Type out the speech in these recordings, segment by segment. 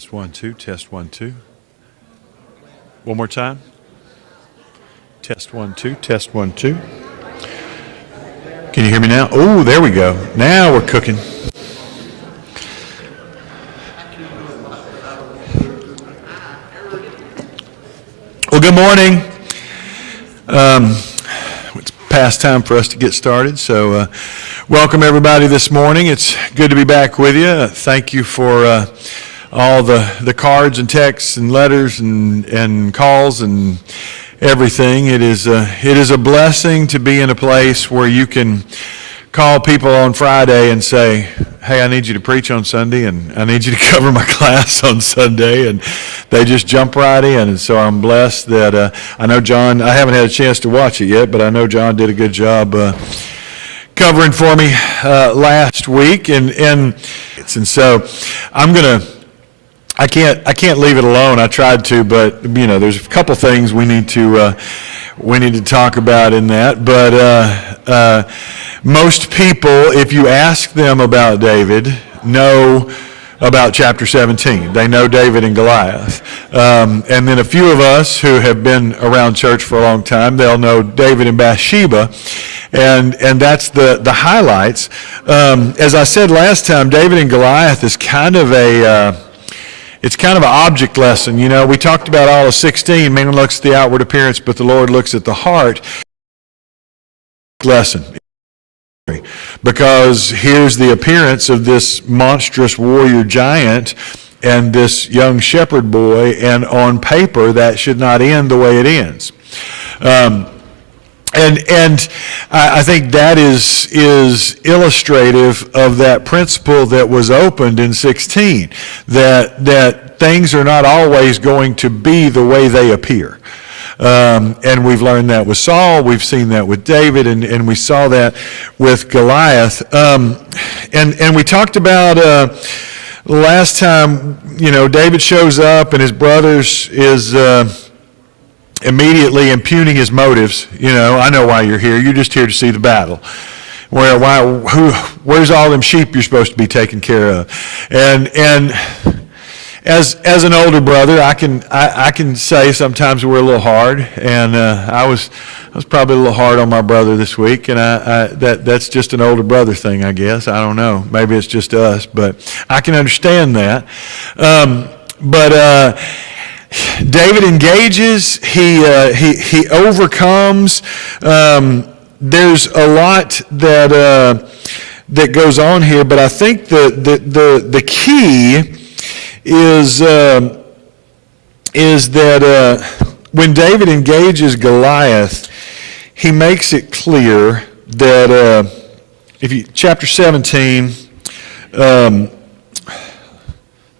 Test 1 2, test 1 2. One more time. Test 1 2, test 1 2. Can you hear me now? Oh, there we go. Now we're cooking. Well, good morning. It's past time for us to get started, so welcome everybody this morning. It's good to be back with you. Thank you for all the cards and texts and letters and calls and everything. It is a blessing to be in a place where you can call people on Friday and say, hey, I need you to preach on Sunday, and I need you to cover my class on Sunday, and they just jump right in. And so I'm blessed that I know John, I haven't had a chance to watch it yet, but I know John did a good job covering for me last week, and so I can't leave it alone. I tried to, but there's a couple things we need to talk about in that. But most people, if you ask them about David, know about chapter 17. They know David and Goliath. And then a few of us who have been around church for a long time, they'll know David and Bathsheba. And that's the highlights. As I said last time, David and Goliath is kind of it's kind of an object lesson. We talked about all of 16. Man looks at the outward appearance, but the Lord looks at the heart. Lesson. Because here's the appearance of this monstrous warrior giant and this young shepherd boy, and on paper that should not end the way it ends. And I think that is illustrative of that principle that was opened in 16, that things are not always going to be the way they appear. And we've learned that with Saul, we've seen that with David, and we saw that with Goliath. And we talked about last time, David shows up and his brothers is immediately impugning his motives. I know why you're here. You're just here to see the battle. Where's all them sheep you're supposed to be taking care of? And as an older brother, I can say sometimes we're a little hard, and I was probably a little hard on my brother this week, and that's just an older brother thing, I guess. I don't know. Maybe it's just us, but I can understand that. But David engages. He overcomes. There's a lot that goes on here, but I think the key is that when David engages Goliath, he makes it clear that chapter 17,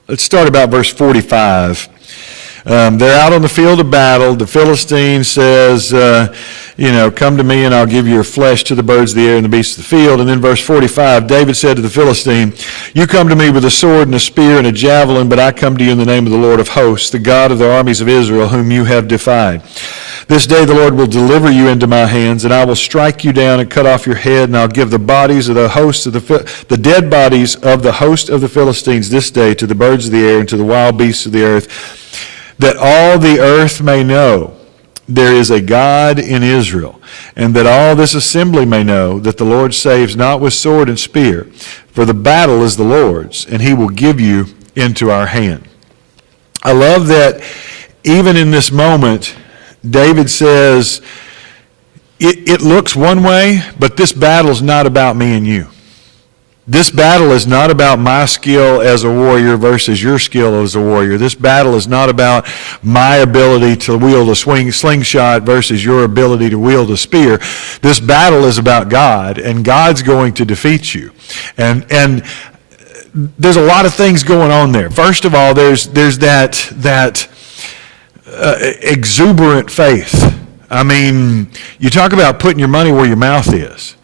let's start about verse 45. They're out on the field of battle. The Philistine says, come to me and I'll give your flesh to the birds of the air and the beasts of the field. And then verse 45, David said to the Philistine, you come to me with a sword and a spear and a javelin, but I come to you in the name of the Lord of hosts, the God of the armies of Israel, whom you have defied. This day the Lord will deliver you into my hands, and I will strike you down and cut off your head, and I'll give the bodies of the host of the dead bodies of the host of the Philistines this day to the birds of the air and to the wild beasts of the earth, that all the earth may know there is a God in Israel, and that all this assembly may know that the Lord saves not with sword and spear, for the battle is the Lord's, and he will give you into our hand. I love that even in this moment, David says, it looks one way, but this battle is not about me and you. This battle is not about my skill as a warrior versus your skill as a warrior. This battle is not about my ability to wield a slingshot versus your ability to wield a spear. This battle is about God, and God's going to defeat you. And there's a lot of things going on there. First of all, there's that exuberant faith. I mean, you talk about putting your money where your mouth is.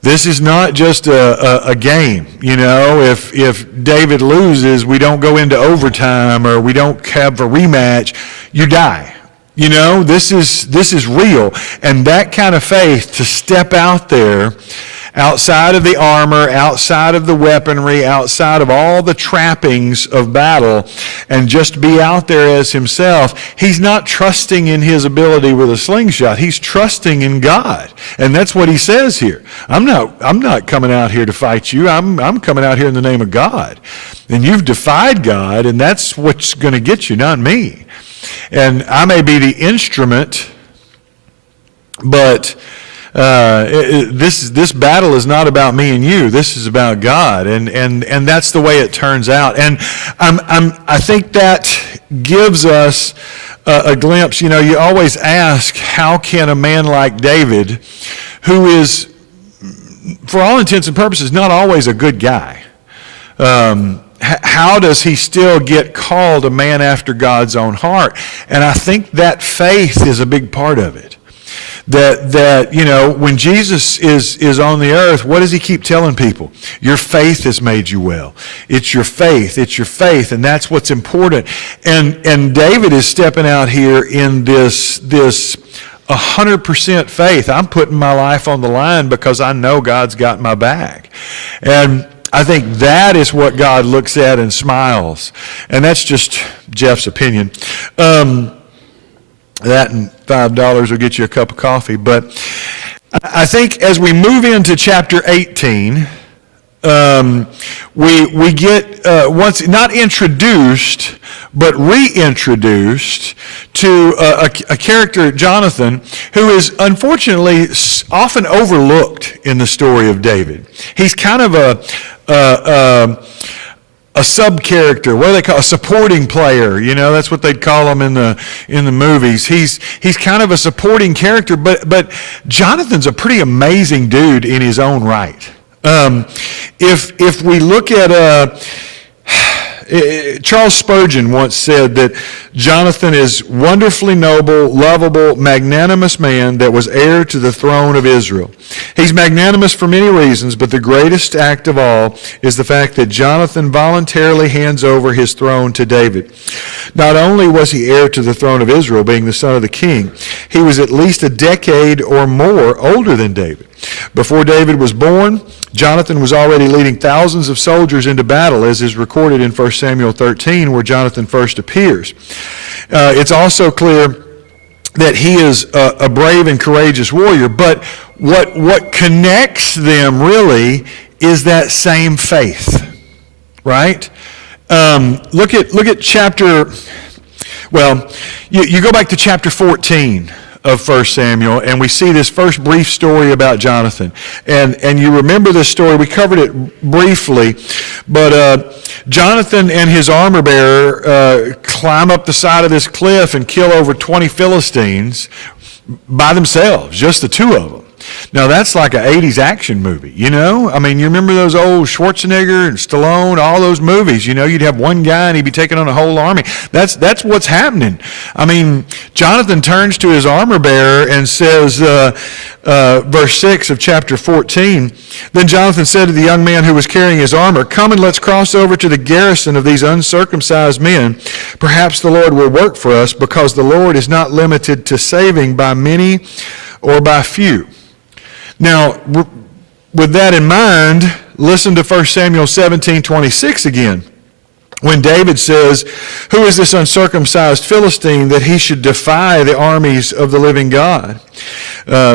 This is not just a game. If David loses, we don't go into overtime or we don't have a rematch. You die. This is real. And that kind of faith to step out there outside of the armor, outside of the weaponry, outside of all the trappings of battle, and just be out there as himself, he's not trusting in his ability with a slingshot. He's trusting in God. And that's what he says here. I'm not coming out here to fight you. I'm coming out here in the name of God. And you've defied God, and that's what's going to get you, not me. And I may be the instrument, but this battle is not about me and you. This is about God, and that's the way it turns out. And I think that gives us a glimpse. You know, you always ask, how can a man like David, who is, for all intents and purposes, not always a good guy, how does he still get called a man after God's own heart? And I think that faith is a big part of it. That you know, when Jesus is on the earth, what does he keep telling people? Your faith has made you well. It's your faith, and that's what's important. And David is stepping out here in this 100% faith. I'm putting my life on the line because I know God's got my back. And I think that is what God looks at and smiles. And that's just Jeff's opinion. That and $5 will get you a cup of coffee. But I think as we move into chapter 18, we get once not introduced, but reintroduced to a character, Jonathan, who is unfortunately often overlooked in the story of David. He's kind of a sub-character. What do they call a supporting player? You know, that's what they'd call him in the movies. He's kind of a supporting character, but Jonathan's a pretty amazing dude in his own right. If we look at Charles Spurgeon once said that Jonathan is wonderfully noble, lovable, magnanimous man that was heir to the throne of Israel. He's magnanimous for many reasons, but the greatest act of all is the fact that Jonathan voluntarily hands over his throne to David. Not only was he heir to the throne of Israel, being the son of the king, he was at least a decade or more older than David. Before David was born, Jonathan was already leading thousands of soldiers into battle, as is recorded in 1 Samuel 13, where Jonathan first appears. It's also clear that he is a brave and courageous warrior, but what connects them really is that same faith, right? Look at chapter, well, you go back to chapter 14 of 1 Samuel, and we see this first brief story about Jonathan. And you remember this story, we covered it briefly, but Jonathan and his armor bearer climb up the side of this cliff and kill over 20 Philistines by themselves, just the two of them. Now that's like an 80s action movie, you know? I mean, you remember those old Schwarzenegger and Stallone, all those movies, you know, you'd have one guy and he'd be taking on a whole army. That's what's happening. I mean, Jonathan turns to his armor bearer and says, verse 6 of chapter 14, then Jonathan said to the young man who was carrying his armor, come and let's cross over to the garrison of these uncircumcised men. Perhaps the Lord will work for us, because the Lord is not limited to saving by many or by few. Now, with that in mind, listen to 1 Samuel 17:26 again, when David says, who is this uncircumcised Philistine that he should defy the armies of the living God?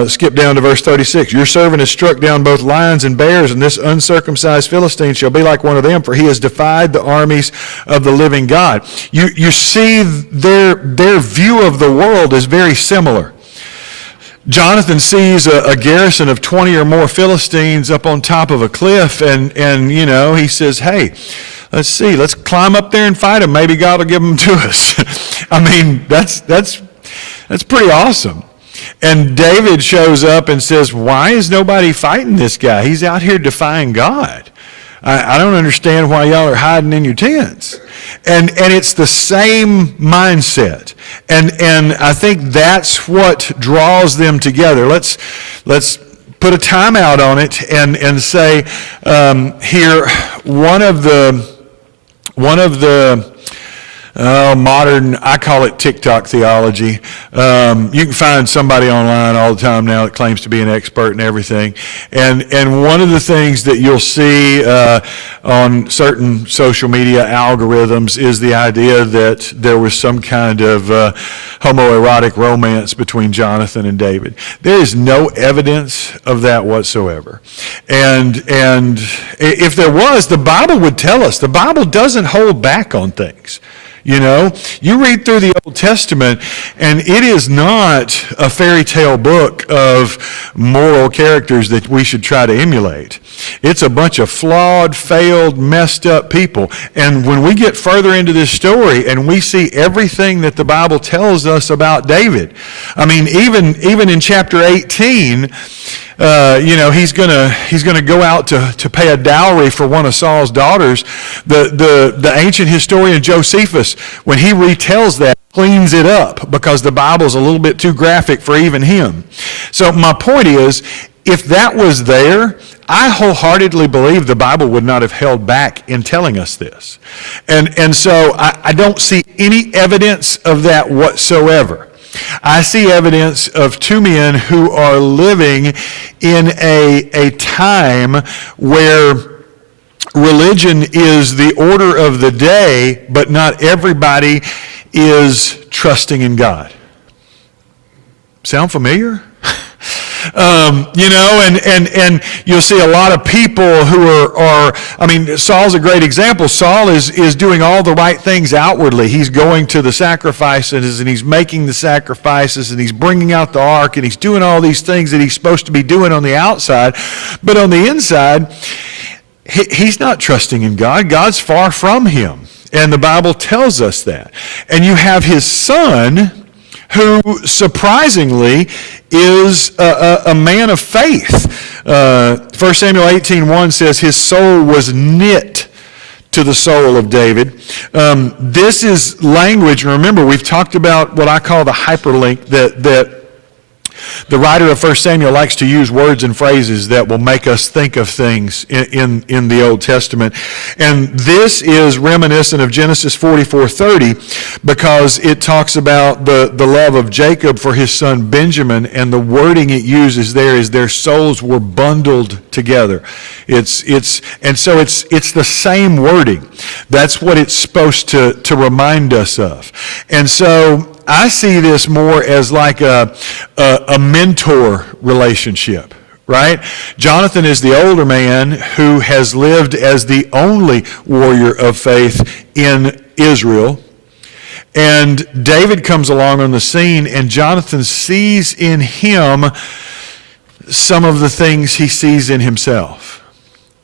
Skip down to verse 36. Your servant has struck down both lions and bears, and this uncircumcised Philistine shall be like one of them, for he has defied the armies of the living God. You see their view of the world is very similar. Jonathan sees a garrison of 20 or more Philistines up on top of a cliff, and you know, he says, hey, let's climb up there and fight them. Maybe God will give them to us. I mean, that's pretty awesome. And David shows up and says, why is nobody fighting this guy? He's out here defying God. I don't understand why y'all are hiding in your tents. And it's the same mindset. And I think that's what draws them together. Let's put a timeout on it and say here, one of the modern, I call it TikTok theology. You can find somebody online all the time now that claims to be an expert in everything. And one of the things that you'll see on certain social media algorithms is the idea that there was some kind of homoerotic romance between Jonathan and David. There is no evidence of that whatsoever. And if there was, the Bible would tell us. The Bible doesn't hold back on things. You know, you read through the Old Testament, and it is not a fairy tale book of moral characters that we should try to emulate. It's a bunch of flawed, failed, messed up people. And when we get further into this story and we see everything that the Bible tells us about David, I mean, even in chapter 18, he's gonna go out to pay a dowry for one of Saul's daughters. The ancient historian Josephus, when he retells that, cleans it up because the Bible's a little bit too graphic for even him. So my point is, if that was there, I wholeheartedly believe the Bible would not have held back in telling us this. And so I don't see any evidence of that whatsoever. I see evidence of two men who are living in a time where religion is the order of the day, but not everybody is trusting in God. Sound familiar? And you'll see a lot of people who are, I mean, Saul's a great example. Saul is doing all the right things outwardly. He's going to the sacrifices, and he's making the sacrifices, and he's bringing out the ark, and he's doing all these things that he's supposed to be doing on the outside. But on the inside, he's not trusting in God. God's far from him. And the Bible tells us that. And you have his son, who surprisingly is a man of faith. 1 Samuel 18:1 says his soul was knit to the soul of David. This is language, remember we've talked about what I call the hyperlink, that the writer of 1 Samuel likes to use words and phrases that will make us think of things in the Old Testament. And this is reminiscent of Genesis 44:30 because it talks about the love of Jacob for his son Benjamin, and the wording it uses there is their souls were bundled together. It's the same wording. That's what it's supposed to remind us of. And so I see this more as like a mentor relationship, right? Jonathan is the older man who has lived as the only warrior of faith in Israel. And David comes along on the scene, and Jonathan sees in him some of the things he sees in himself.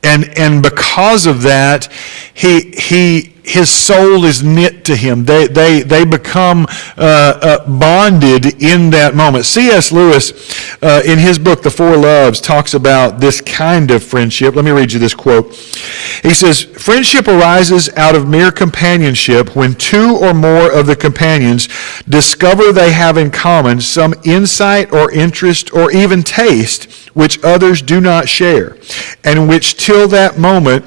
And because of that, his soul is knit to him. They become bonded in that moment. C.S. Lewis, in his book, The Four Loves, talks about this kind of friendship. Let me read you this quote. He says, "Friendship arises out of mere companionship when two or more of the companions discover they have in common some insight or interest or even taste which others do not share, and which till that moment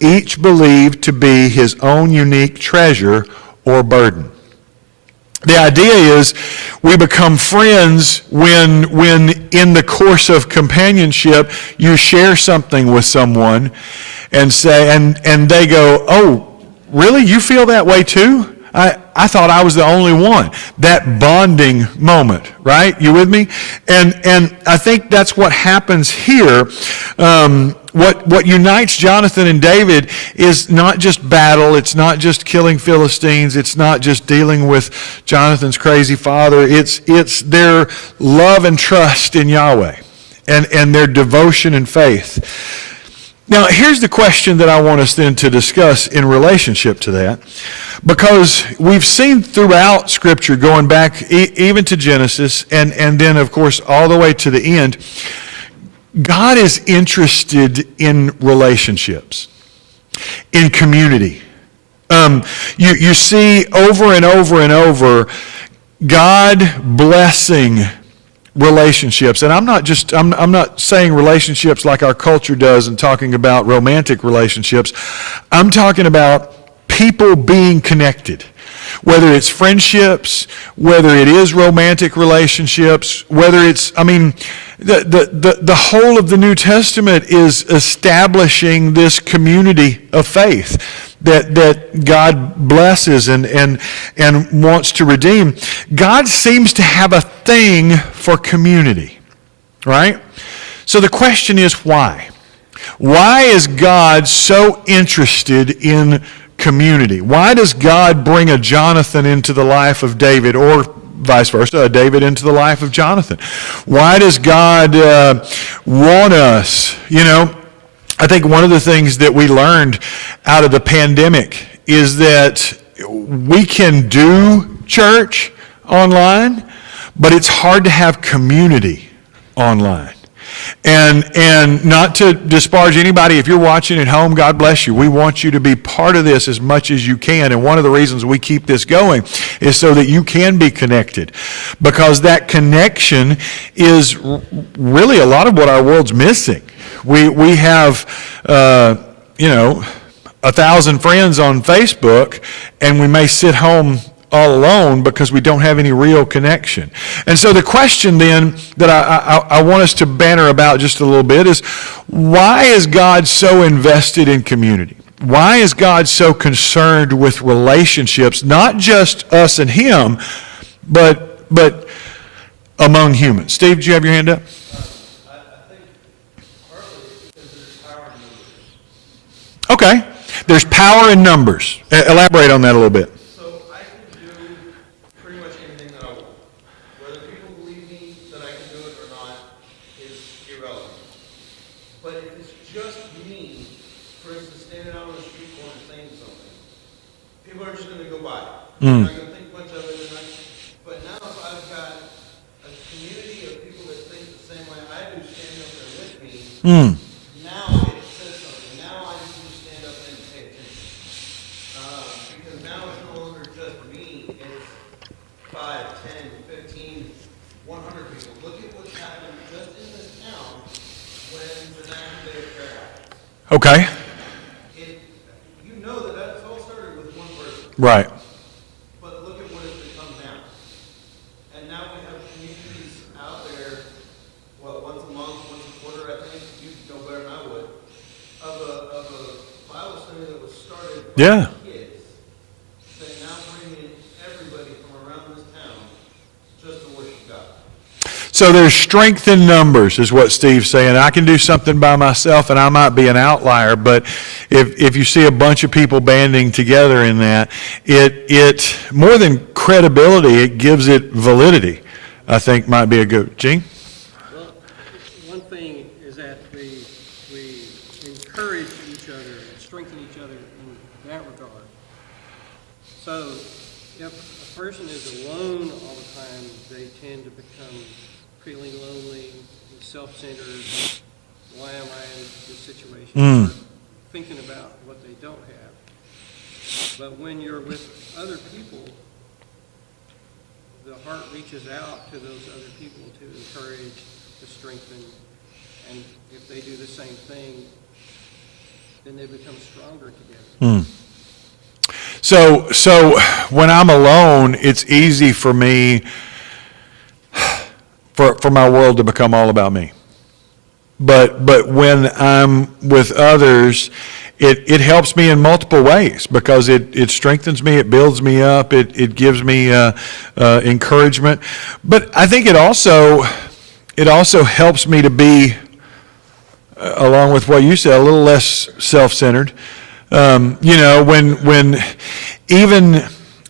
each believed to be his own unique treasure or burden." The idea is we become friends when in the course of companionship you share something with someone and say, and they go, "Oh, really? You feel that way too? I thought I was the only one." That bonding moment, right? You with me? And I think that's what happens here. What unites Jonathan and David is not just battle. It's not just killing Philistines. It's not just dealing with Jonathan's crazy father. It's their love and trust in Yahweh and their devotion and faith. Now, here's the question that I want us then to discuss in relationship to that. Because we've seen throughout Scripture, going back even to Genesis, and then, of course, all the way to the end, God is interested in relationships, in community. You see over and over and over God blessing relationships. And I'm not saying relationships like our culture does and talking about romantic relationships. I'm talking about people being connected. whether it's friendships, whether it is romantic relationships, whether it's, the whole of the New Testament is establishing this community of faith that God blesses and wants to redeem. God seems to have a thing for community, right? So the question is why? Why is God so interested in community? Why does God bring a Jonathan into the life of David, or vice versa, a David into the life of Jonathan? Why does God want us? I think one of the things that we learned out of the pandemic is that we can do church online, but it's hard to have community online. And not to disparage anybody, if you're watching at home, God bless you. We want you to be part of this as much as you can. And one of the reasons we keep this going is so that you can be connected. Because that connection is really a lot of what our world's missing. We have, 1,000 friends on Facebook, and we may sit home all alone because we don't have any real connection. And so the question then that I want us to banter about just a little bit is, why is God so invested in community? Why is God so concerned with relationships, not just us and him, but among humans? Steve, did you have your hand up? I think partly because there's power in numbers. Okay. There's power in numbers. Elaborate on that a little bit. I'm not going to think much of it tonight. But now if I've got a community of people that think the same way I do standing up there with me, now it says something. Now I need to stand up and pay attention. Because now it's no longer just me. It's 5, 10, 15, 100 people. Look at what's happened just in this town when the National Day of Prayer happens. Okay. You know that's all started with one person. Right. Yeah. So there's strength in numbers is what Steve's saying. I can do something by myself and I might be an outlier, but if you see a bunch of people banding together in that, it more than credibility, it gives it validity, I think might be a good. Gene? Well, one thing is that we encourage each other and strengthen each other in that regard. So if a person is alone all the time, they tend to become feeling lonely, self-centered. Why am I in this situation? Thinking about what they don't have. But when you're with other people, the heart reaches out to those other people to encourage, to strengthen, and if they do the same thing, then they become stronger together. So when I'm alone, it's easy for me, for my world to become all about me. But when I'm with others, it helps me in multiple ways because it strengthens me, it builds me up, it gives me encouragement. But I think it also helps me to be, along with what you said, a little less self-centered. When even,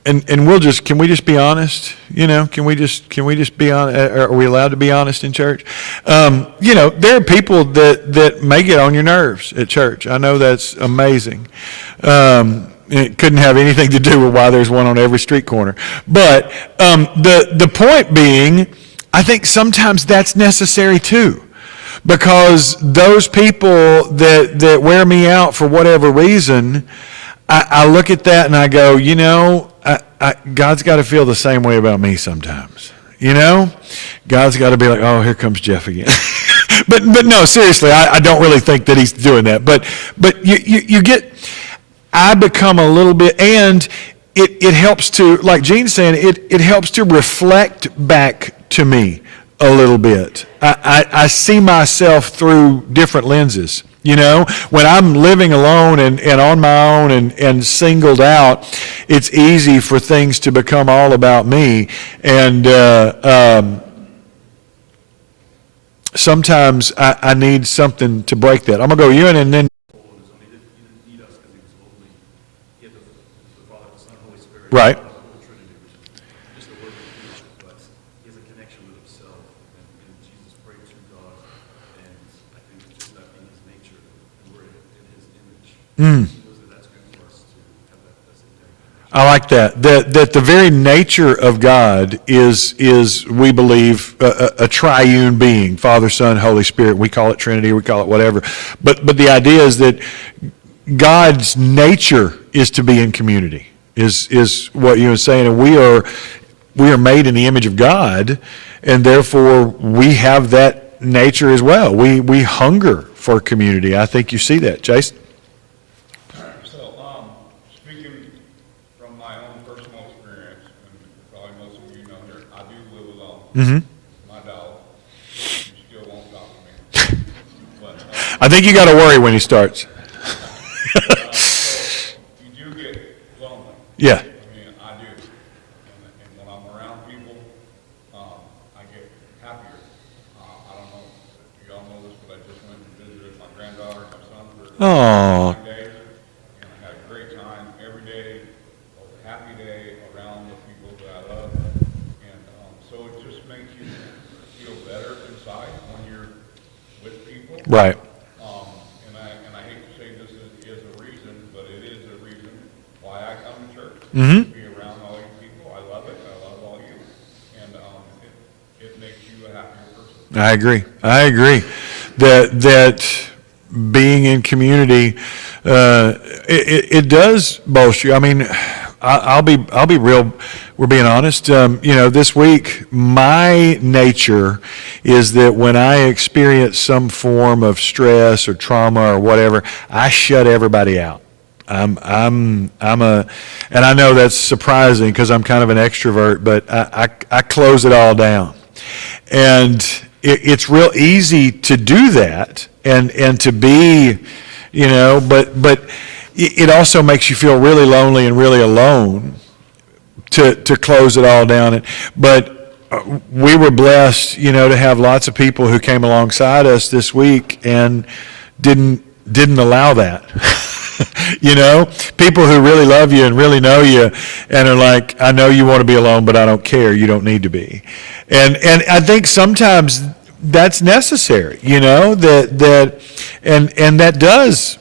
and can we just be honest? Can we just be honest? Are we allowed to be honest in church? There are people that may get on your nerves at church. I know that's amazing. It couldn't have anything to do with why there's one on every street corner. But the point being, I think sometimes that's necessary too. Because those people that wear me out for whatever reason, I look at that and I go, God's got to feel the same way about me sometimes. God's got to be like, oh, here comes Jeff again. but no, seriously, I don't really think that he's doing that. But you get, I become a little bit, and it helps to, like Gene's saying, it helps to reflect back to me a little bit. I see myself through different lenses. You know, when I'm living alone and on my own and singled out, it's easy for things to become all about me. And sometimes I need something to break that. I'm going to go you and then. Right. I like that. That the very nature of God is we believe a triune being, Father, Son, Holy Spirit. We call it Trinity, we call it whatever. But the idea is that God's nature is to be in community. Is what you were saying, and we are made in the image of God, and therefore we have that nature as well. We hunger for community. I think you see that, Jason. So, speaking from my own personal experience, and probably most of you know here, I do live alone. Mm-hmm. My dog, he still won't talk to me. But, I think you got to worry when he starts. so you do get lonely. Yeah. I mean, I do. And when I'm around people, I get happier. I don't know if you all know this, but I just went and visited my granddaughter and my son for Oh. 9 days. And I had a great time every day. It was a happy day around the people that I love. And so it just makes you feel better inside when you're with people. Right. And I hate to say this is a reason, but it is a reason why I come to church. Mm-hmm. Be around all you people. I love it. I love all you. And it makes you a happier person. I agree. That being in community, it does bolster you. I mean, I'll be real. We're being honest. This week, my nature is that when I experience some form of stress or trauma or whatever, I shut everybody out. And I know that's surprising because I'm kind of an extrovert, but I close it all down. And it's real easy to do that and to be, but it also makes you feel really lonely and really alone to close it all down. But we were blessed, to have lots of people who came alongside us this week and didn't allow that. People who really love you and really know you and are like, I know you want to be alone, but I don't care. You don't need to be. And I think sometimes that's necessary, that that does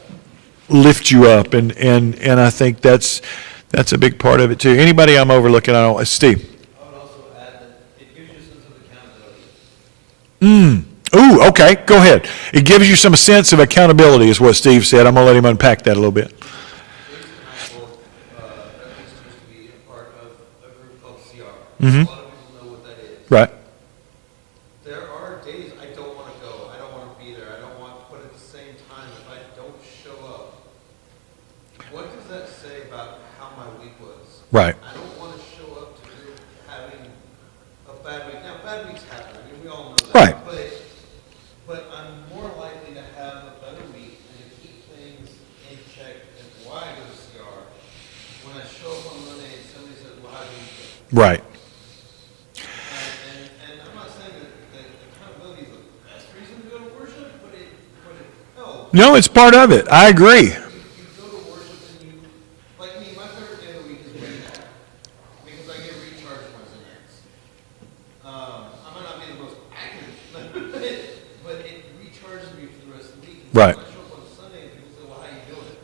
lift you up. And I think that's a big part of it too. Anybody I'm overlooking, Steve. I would also add that it gives you a sense of accountability. Ooh, okay, go ahead. It gives you some sense of accountability is what Steve said. I'm going to let him unpack that a little bit. Jason and I both, at least used to be a part of a group called CR. Mm-hmm. A lot of people know what that is. Right. There are days I don't want to go. I don't want to be there. I don't want, but at the same time, if I don't show up, what does that say about how my week was? Right. I don't want to show up to group having a bad week. Now, bad weeks happen. I mean, we all know that. Right. But I'm more likely to have a better week and to keep things in check and why I go to CR when I show up on Monday and somebody says, well, how do you feel? Right. And I'm not saying that accountability is the best reason to go to worship, but it helps. No, it's part of it. I agree. You go to worship and you, like me, my favorite day of the week is Wednesday because I get recharged Wednesday nights. I might not be the most accurate, but it recharges me for the rest of the week. And Right. When I show up on Sunday and people say, well, how you doing?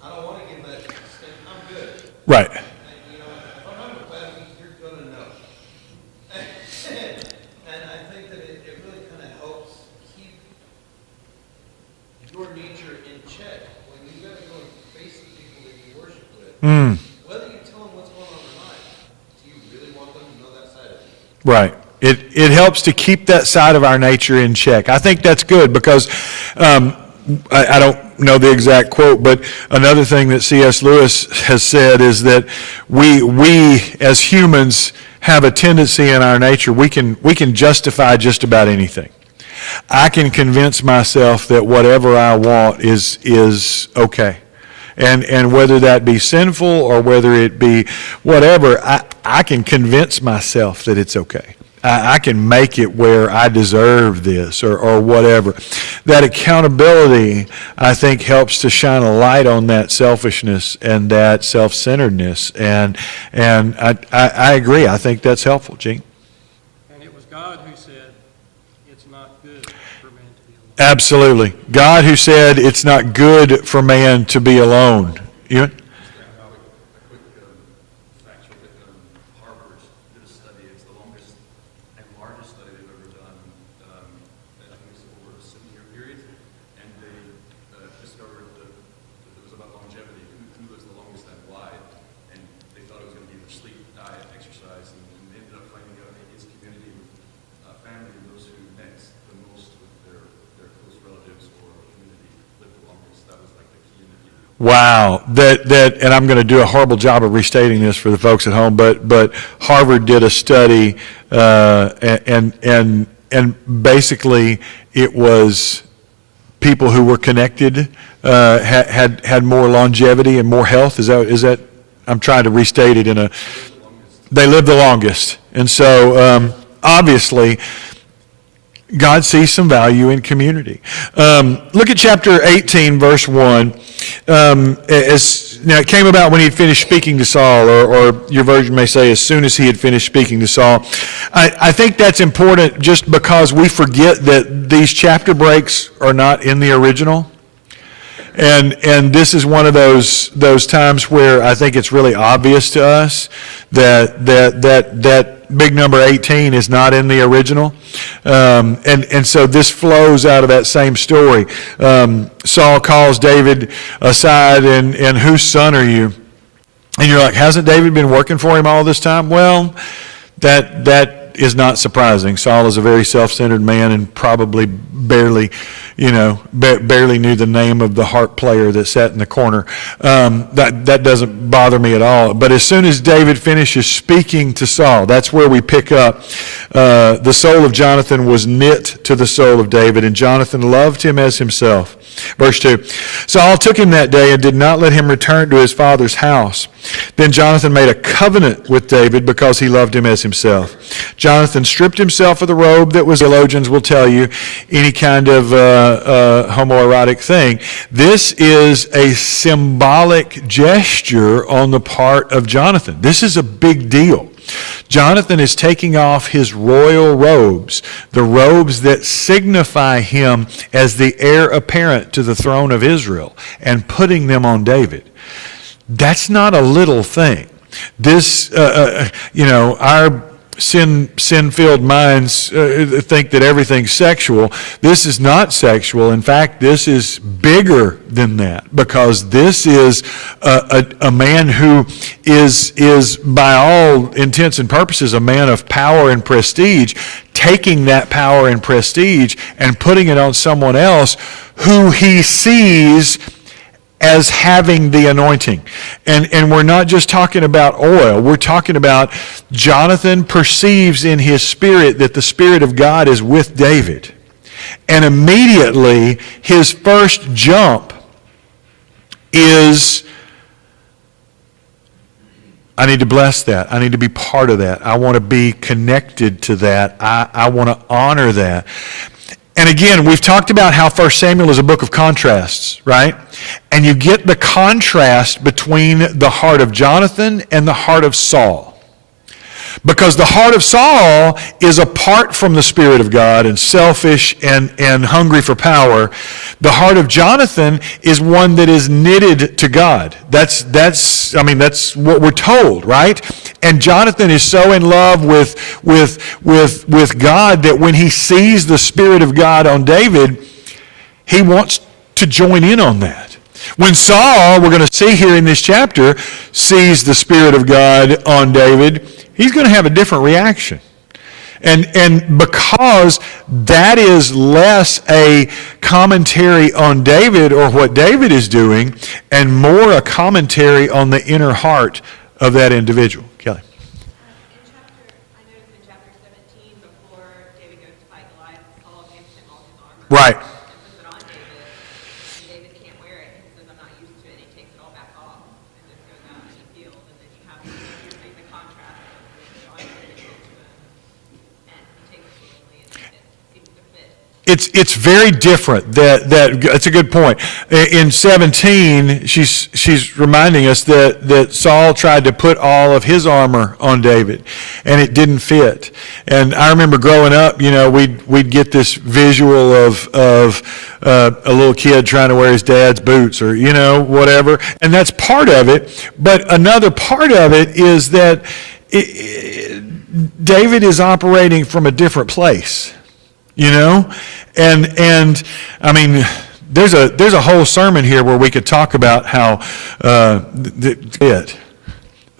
I don't want to give that stint. I'm good. Right. And, if I'm having a bad week, you're going to know. And I think that it really kind of helps keep your nature in check when you got to go and face the people that you worship with. Whether you tell them what's going on or not, do you really want them to know that side of you? Right. It helps to keep that side of our nature in check. I think that's good because I don't know the exact quote, but another thing that C.S. Lewis has said is that we as humans have a tendency in our nature, we can justify just about anything. I can convince myself that whatever I want is okay. And whether that be sinful or whether it be whatever, I can convince myself that it's okay. I can make it where I deserve this or whatever. That accountability, I think, helps to shine a light on that selfishness and that self-centeredness. And I agree. I think that's helpful, Gene. And it was God who said, it's not good for man to be alone. Absolutely. God who said it's not good for man to be alone. You? Factual that Harvard did a study. It's the longest and largest study they've ever done. I think it's over a 7-year period, and they discovered that it was about longevity. Who lives the longest and why? And they thought it was going to be their sleep, diet, exercise, and they ended up finding out it's community with family and those who next the most with their close relatives or community live the longest. That was like the key indicator. Wow, and I'm going to do a horrible job of restating this for the folks at home, but Harvard did a study, and basically it was people who were connected had more longevity and more health. Is that? I'm trying to restate it they lived the longest, and so obviously, God sees some value in community. Look at chapter 18, verse 1. Now, it came about when he had finished speaking to Saul, or your version may say, as soon as he had finished speaking to Saul. I think that's important just because we forget that these chapter breaks are not in the original. And this is one of those times where I think it's really obvious to us that big number 18 is not in the original. And so this flows out of that same story. Saul calls David aside, and whose son are you? And you're like, hasn't David been working for him all this time? Well, that is not surprising. Saul is a very self-centered man and probably barely knew the name of the harp player that sat in the corner. That doesn't bother me at all. But as soon as David finishes speaking to Saul, that's where we pick up. The soul of Jonathan was knit to the soul of David, and Jonathan loved him as himself. Verse 2, Saul took him that day and did not let him return to his father's house. Then Jonathan made a covenant with David because he loved him as himself. Jonathan stripped himself of the robe that was, theologians will tell you, any kind of homoerotic thing. This is a symbolic gesture on the part of Jonathan. This is a big deal. Jonathan is taking off his royal robes, the robes that signify him as the heir apparent to the throne of Israel, and putting them on David. That's not a little thing. This, our sin-filled minds think that everything's sexual. This is not sexual. In fact, this is bigger than that, because this is a man who is by all intents and purposes a man of power and prestige, taking that power and prestige and putting it on someone else who he sees as having the anointing. And we're not just talking about oil. We're talking about Jonathan perceives in his spirit that the Spirit of God is with David. And immediately his first jump is, I need to bless that. I need to be part of that. I want to be connected to that. I want to honor that. And again, we've talked about how 1 Samuel is a book of contrasts, right? And you get the contrast between the heart of Jonathan and the heart of Saul. Because the heart of Saul is apart from the Spirit of God and selfish and hungry for power. The heart of Jonathan is one that is knitted to God. That's what we're told, right? And Jonathan is so in love with God that when he sees the Spirit of God on David, he wants to join in on that. When Saul, we're going to see here in this chapter, sees the Spirit of God on David, he's going to have a different reaction. And because that is less a commentary on David or what David is doing and more a commentary on the inner heart of that individual. Kelly. I noticed in chapter 17, before David goes to fight Goliath, Saul gives him all his armor. Right. And puts it on David, and David can't wear it. He says, I'm not used to it, and he takes it all back off, and just goes out in the field. And then you have, you're saying the contrast of Sean giving it to him, and he takes it willingly, and it seems to fit. It's very different. That's a good point. In 17, she's reminding us that Saul tried to put all of his armor on David, and it didn't fit. And I remember growing up, we'd get this visual of a little kid trying to wear his dad's boots or whatever, and that's part of it. But another part of it is that David is operating from a different place. And I mean, there's a whole sermon here where we could talk about how it.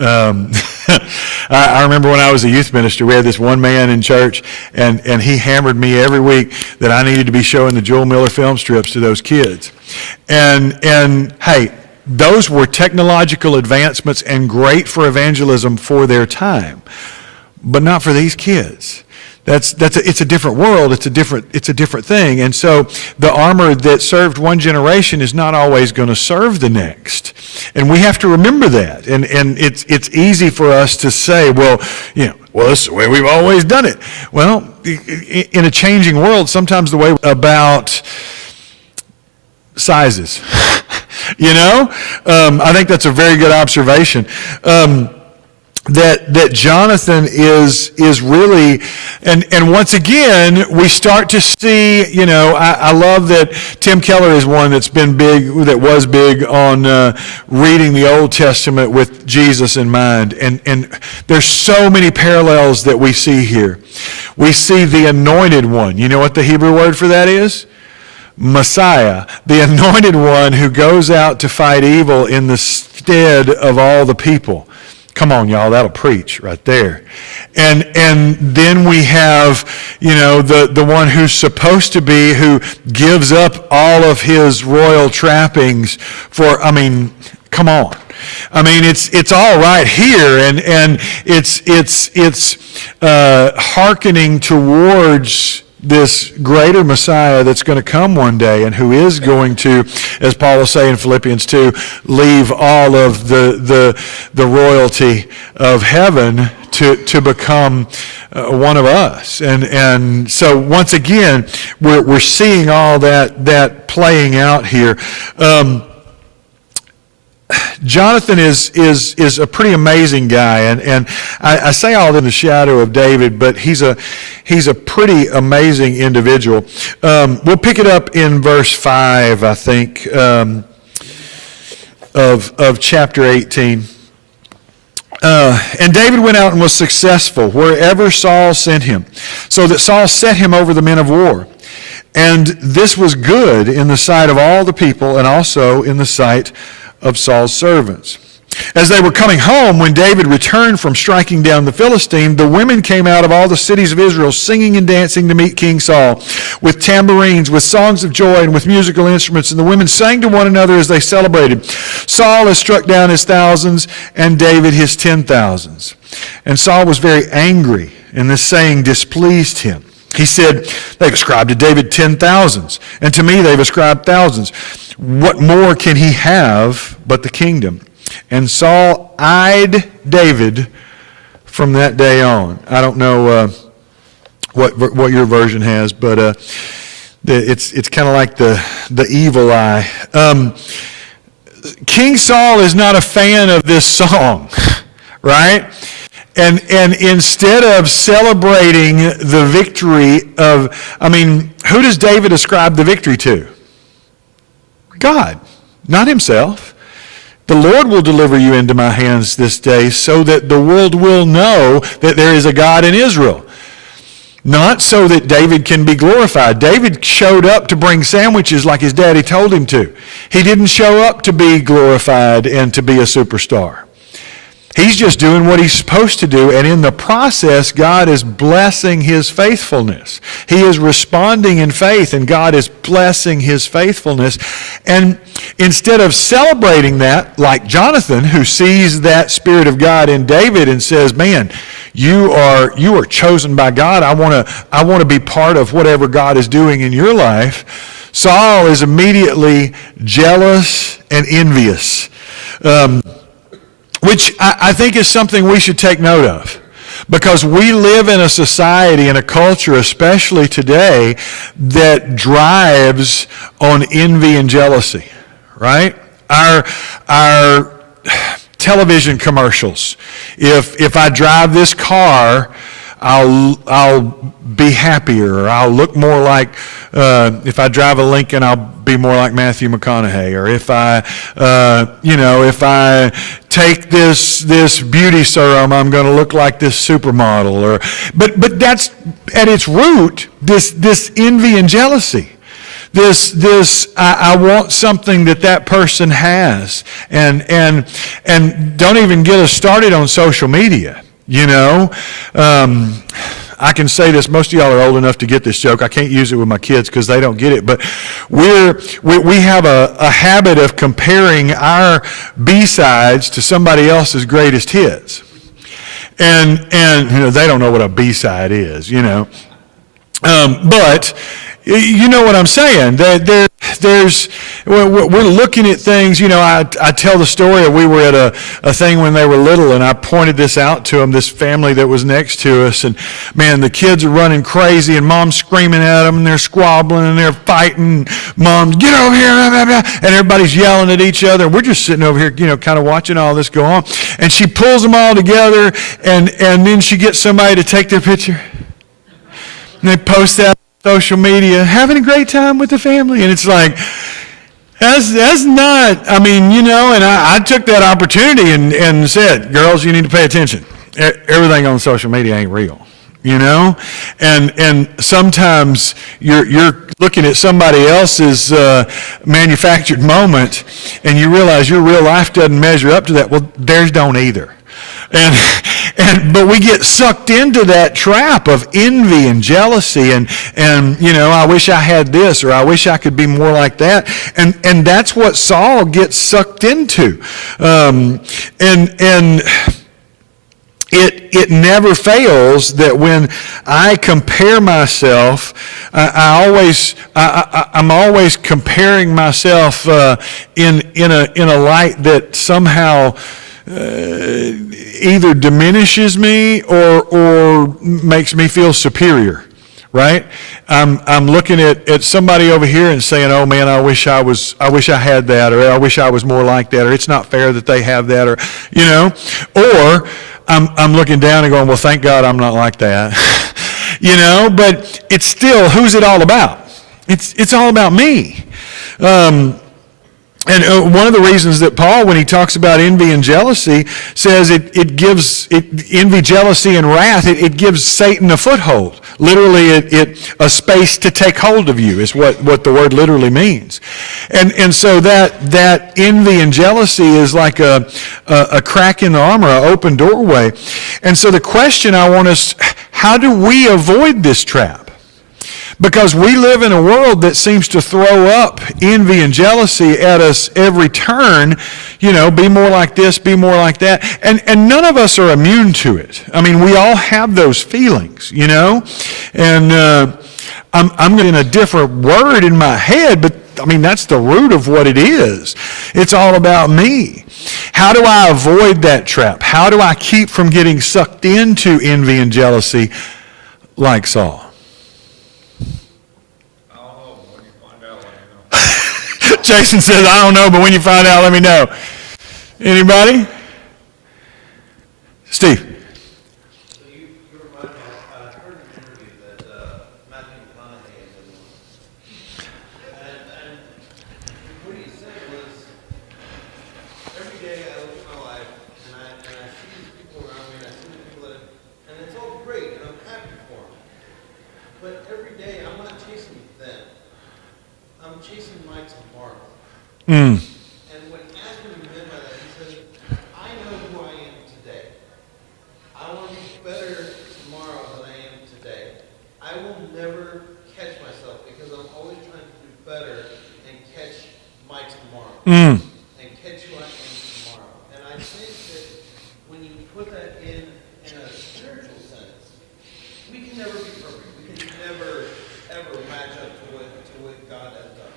I remember when I was a youth minister, we had this one man in church, and he hammered me every week that I needed to be showing the Joel Miller film strips to those kids. And hey, those were technological advancements and great for evangelism for their time, but not for these kids. It's a different world. It's a different thing. And so the armor that served one generation is not always going to serve the next. And we have to remember that. And it's easy for us to say, well, this is the way we've always done it. Well, in a changing world, sometimes the way about sizes, I think that's a very good observation. That Jonathan is really, and once again, we start to see, I love that Tim Keller is one that was big on reading the Old Testament with Jesus in mind. And there's so many parallels that we see here. We see the anointed one. You know what the Hebrew word for that is? Messiah, the anointed one who goes out to fight evil in the stead of all the people. Come on, y'all, that'll preach right there. And then we have, the one who's supposed to be, who gives up all of his royal trappings for, come on. It's all right here, and it's hearkening towards this greater Messiah that's going to come one day, and who is going to, as Paul will say in Philippians 2, leave all of the royalty of heaven to become one of us. And so once again, we're seeing all that playing out here. Jonathan is a pretty amazing guy, and I say all in the shadow of David, but he's a pretty amazing individual. We'll pick it up in verse 5, I think, of chapter 18. And David went out and was successful wherever Saul sent him, so that Saul set him over the men of war. And this was good in the sight of all the people, and also in the sight of Saul's servants. As they were coming home, when David returned from striking down the Philistine, the women came out of all the cities of Israel, singing and dancing to meet King Saul, with tambourines, with songs of joy, and with musical instruments. And the women sang to one another as they celebrated. Saul has struck down his thousands, and David his 10,000s. And Saul was very angry, and this saying displeased him. He said, they've ascribed to David 10,000s, and to me they've ascribed thousands. What more can he have but the kingdom? And Saul eyed David from that day on. I don't know what your version has, but it's kind of like the evil eye. King Saul is not a fan of this song, right? And instead of celebrating the victory who does David ascribe the victory to? God, not himself. The Lord will deliver you into my hands this day, so that the world will know that there is a God in Israel. Not so that David can be glorified. David showed up to bring sandwiches like his daddy told him to. He didn't show up to be glorified and to be a superstar. He's just doing what he's supposed to do, and in the process, God is blessing his faithfulness. He is responding in faith, and God is blessing his faithfulness. And instead of celebrating that, like Jonathan, who sees that Spirit of God in David and says, man, you are chosen by God. I want to be part of whatever God is doing in your life. Saul is immediately jealous and envious. Which I think is something we should take note of. Because we live in a society and a culture, especially today, that drives on envy and jealousy, right? Our television commercials. If I drive this car, I'll be happier, or I'll look more like, if I drive a Lincoln, I'll be more like Matthew McConaughey, or if I take this beauty serum, I'm going to look like this supermodel, but that's at its root, this envy and jealousy. I want something that person has, and don't even get us started on social media. I can say this, most of y'all are old enough to get this joke. I can't use it with my kids because they don't get it, but we have a habit of comparing our B-sides to somebody else's greatest hits. And they don't know what a B-side is, but you know what I'm saying. We're looking at things, I tell the story of we were at a thing when they were little, and I pointed this out to them, this family that was next to us, and man, the kids are running crazy, and mom's screaming at them, and they're squabbling, and they're fighting. Mom's, get over here, blah, blah, blah, and everybody's yelling at each other, and we're just sitting over here, kind of watching all this go on, and she pulls them all together, and then she gets somebody to take their picture, and they post that social media, having a great time with the family. And it's like, that's not, and I took that opportunity and said, girls, you need to pay attention. Everything on social media ain't real, and sometimes you're looking at somebody else's manufactured moment, and you realize your real life doesn't measure up to that. Well, theirs don't either. But we get sucked into that trap of envy and jealousy, and I wish I had this, or I wish I could be more like that, and that's what Saul gets sucked into, It never fails that when I compare myself, I'm always comparing myself in a light that somehow either diminishes me or makes me feel superior, right? I'm looking at somebody over here and saying, oh man, I wish I had that, or I wish I was more like that, or it's not fair that they have that, or or I'm looking down and going, well, thank God I'm not like that. But it's still, who's it all about? It's all about me. And one of the reasons that Paul, when he talks about envy and jealousy, says it gives envy, jealousy, and wrath, it gives Satan a foothold. Literally, a space to take hold of you is what the word literally means. And so that envy and jealousy is like a crack in the armor, an open doorway. And so the question I want us, how do we avoid this trap? Because we live in a world that seems to throw up envy and jealousy at us every turn, be more like this, be more like that. And none of us are immune to it. We all have those feelings, And I'm getting a different word in my head, but that's the root of what it is. It's all about me. How do I avoid that trap? How do I keep from getting sucked into envy and jealousy like Saul? Jason says, I don't know, but when you find out, let me know. Anybody? Steve. So you remind me, I heard an interview that Matthew McConaughey had done once. And what he said was, every day I look at my life, and I see these people around me, and I see the people that, and it's all great, and I'm happy for them. But every day I'm not chasing them. I'm chasing my tomorrow. And when asked what he meant by that, he said, I know who I am today. and catch you I am tomorrow. And I think that when you put that in a spiritual sense, we can never be perfect. We can never, ever match up to what God has done.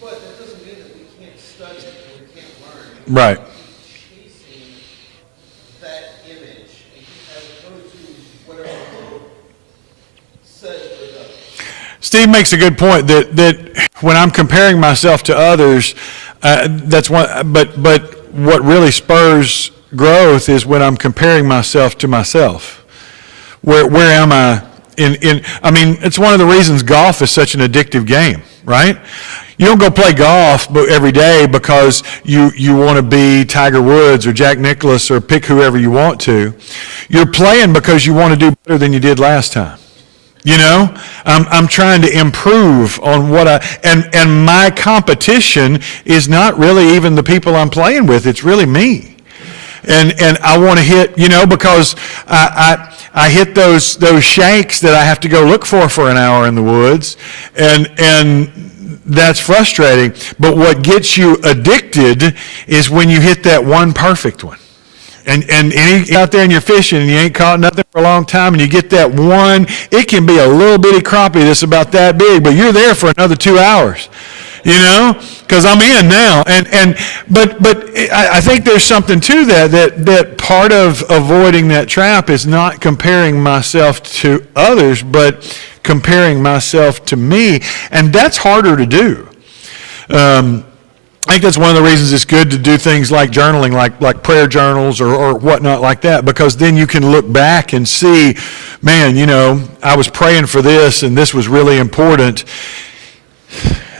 But that doesn't mean that we can't study and we can't learn. Right. Keep chasing that image as opposed to whatever the book says or does. Steve makes a good point that when I'm comparing myself to others, that's one. But what really spurs growth is when I'm comparing myself to myself. Where am I in? I mean, it's one of the reasons golf is such an addictive game, right? You don't go play golf every day because you want to be Tiger Woods or Jack Nicklaus or pick whoever you want to. You're playing because you want to do better than you did last time. You know, I'm trying to improve on what and my competition is not really even the people I'm playing with. It's really me. And I want to hit, because I hit those shanks that I have to go look for an hour in the woods, and that's frustrating. But what gets you addicted is when you hit that one perfect one. And you're out there and you're fishing and you ain't caught nothing for a long time and you get that one. It can be a little bitty crappie that's about that big, but you're there for another 2 hours, because I'm in now. But I think there's something to that part of avoiding that trap is not comparing myself to others, but comparing myself to me. And that's harder to do. I think that's one of the reasons it's good to do things like journaling, like prayer journals or whatnot like that, because then you can look back and see, man, I was praying for this and this was really important.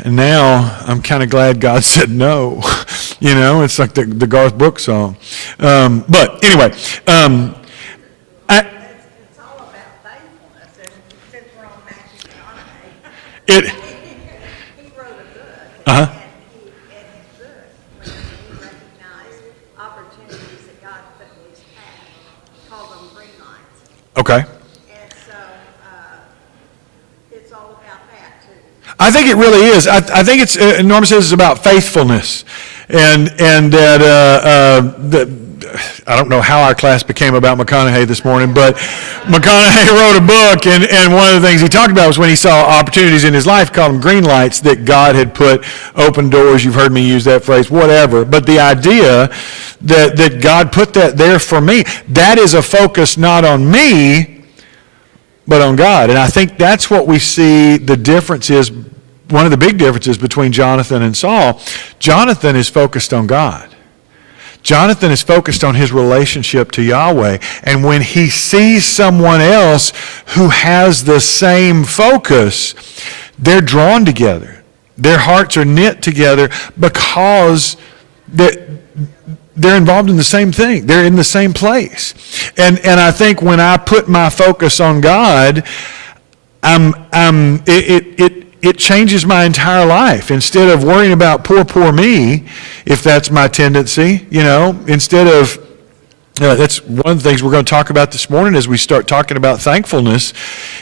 And now I'm kind of glad God said no. It's like the Garth Brooks song. But anyway, It's all about faithfulness, and since we're on Matthew McConaughey, he wrote a book, Uh-huh. and in his book, when he recognized opportunities that God put in his path, he called them green lights. Okay. And so it's all about that too. I think it really is. I think it's, Norma says it's about faithfulness. And that, I don't know how our class became about McConaughey this morning, but McConaughey wrote a book, and one of the things he talked about was when he saw opportunities in his life, called them green lights, that God had put open doors. You've heard me use that phrase, whatever. But the idea that God put that there for me, that is a focus not on me, but on God. And I think that's what we see the difference is. One of the big differences between Jonathan and Saul, Jonathan is focused on God. Jonathan is focused on his relationship to Yahweh. And when he sees someone else who has the same focus, they're drawn together. Their hearts are knit together because they're involved in the same thing. They're in the same place. And I think when I put my focus on God, it changes my entire life. Instead of worrying about poor me, if that's my tendency, instead of, that's one of the things we're going to talk about this morning as we start talking about thankfulness.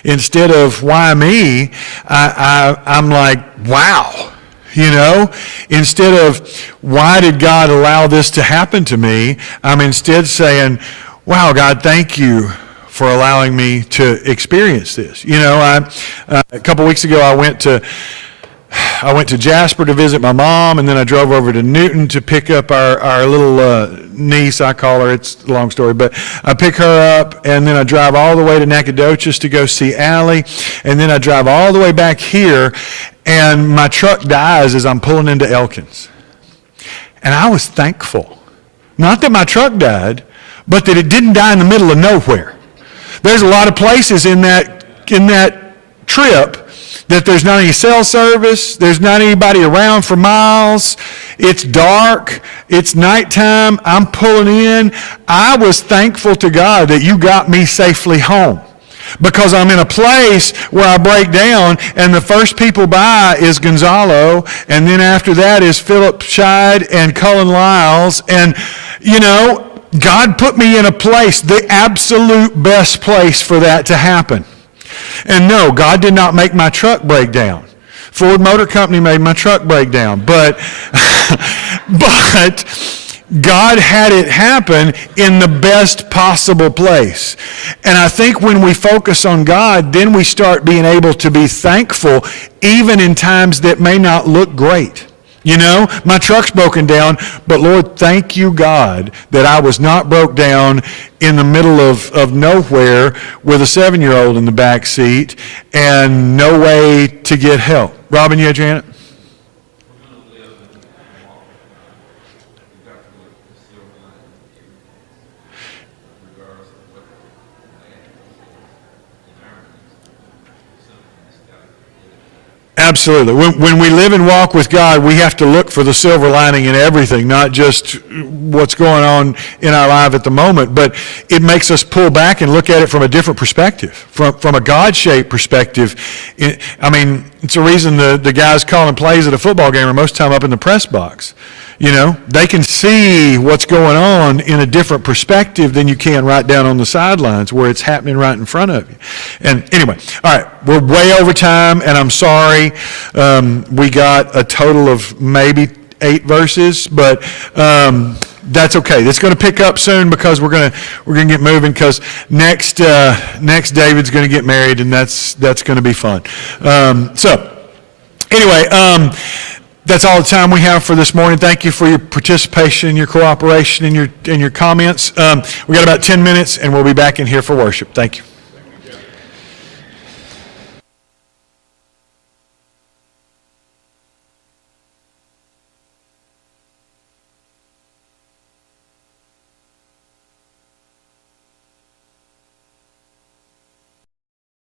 Instead of why me, I'm like, wow. Instead of why did God allow this to happen to me, I'm instead saying, wow, God, thank you for allowing me to experience this. A couple weeks ago I went to Jasper to visit my mom, and then I drove over to Newton to pick up our little niece, I call her. It's a long story, but I pick her up, and then I drive all the way to Nacogdoches to go see Allie, and then I drive all the way back here, and my truck dies as I'm pulling into Elkins. And I was thankful. Not that my truck died, but that it didn't die in the middle of nowhere. There's a lot of places in that trip that there's not any cell service, there's not anybody around for miles, it's dark, it's nighttime, I'm pulling in. I was thankful to God that you got me safely home, because I'm in a place where I break down, and the first people by is Gonzalo, and then after that is Philip Scheid and Cullen Lyles, and God put me in a place, the absolute best place for that to happen. And no, God did not make my truck break down. Ford Motor Company made my truck break down, but God had it happen in the best possible place. And I think when we focus on God, then we start being able to be thankful even in times that may not look great. You know, my truck's broken down, but Lord, thank you, God, that I was not broke down in the middle of nowhere with a 7-year-old in the back seat and no way to get help. Robin, you had your hand up? Absolutely. When we live and walk with God, we have to look for the silver lining in everything, not just what's going on in our life at the moment, but it makes us pull back and look at it from a different perspective, from a God-shaped perspective. It's a reason the guys calling plays at a football game are most of the time up in the press box. You know, they can see what's going on in a different perspective than you can right down on the sidelines where it's happening right in front of you. And anyway, all right, we're way over time, and I'm sorry. We got a total of maybe 8 verses, but that's okay. It's going to pick up soon because we're going to get moving because next David's going to get married, and that's going to be fun. Anyway. That's all the time we have for this morning. Thank you for your participation, your cooperation, and your comments. We got about 10 minutes, and we'll be back in here for worship. Thank you.